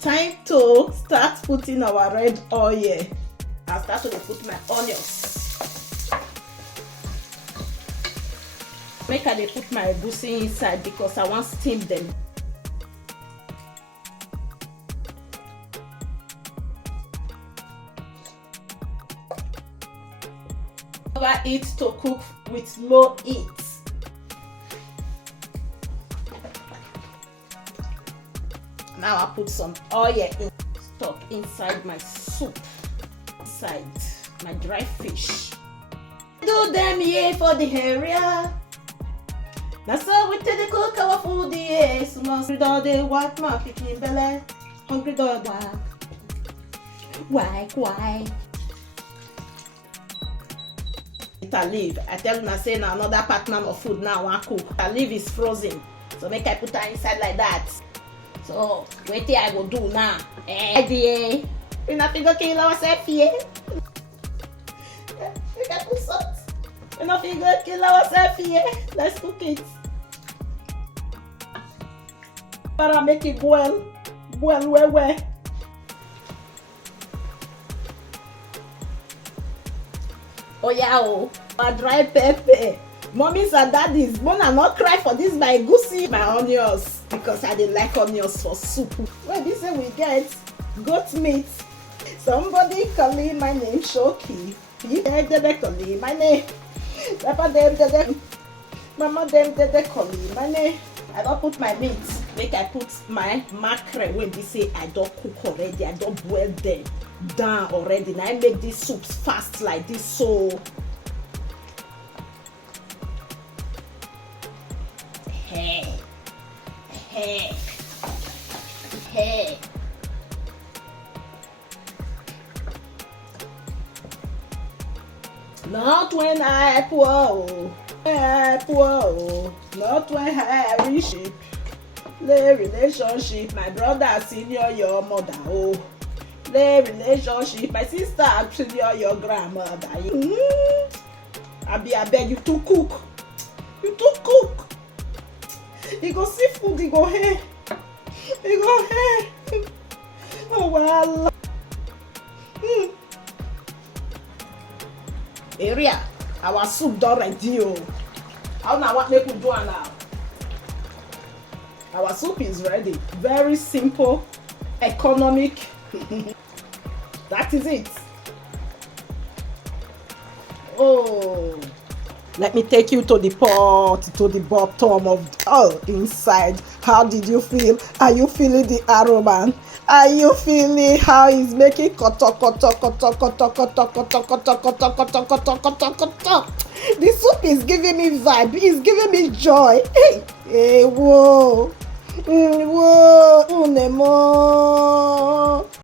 Time to start putting our red oil. I'll start to put my onions. Make I put my egusi inside because I want to steam them. Cover it to cook with low heat. Now I put some oil in stock inside my soup, inside my dry fish. Do them here for the area. That's how we take the cook our food here. So must all the work my picking belly. Hungry dog work. Why? I leave. I tell you, I say now another partner of food now I cook. I leave is frozen. So make I put her inside like that. So wait till I go do now. Dear, we not go kill ourselves here. We can put salt. We not go kill ourselves here. Let's cook it. Para make it boil well. Oh yeah, my dry pepper. Mommies and daddies, Mona not cry for this my egusi, my onions, because I didn't like onions for soup. Well, this is we get goat meat. Somebody calling my name Shoki. They calling my name. Papa them, Mama them calling my name. I don't put my meat. Make I put my mackerel when they say I don't cook already. I don't boil them down already. Now I make these soups fast like this. So hey. Not when I pour, not when I reshape the relationship. My brother senior your mother, the relationship. My sister senior your grandmother. I beg you to cook. You to cook. You go see food. You go here. You go here. Oh well. Area, our soup done ready. How now what make we do now? Our soup is ready. Very simple, economic. That is it. Oh, let me take you to the pot, to the bottom of inside. How did you feel? Are you feeling the aroma? Are you feeling how it's making koto? The soup is giving me vibe. It's giving me joy. Hey, whoa, unemo.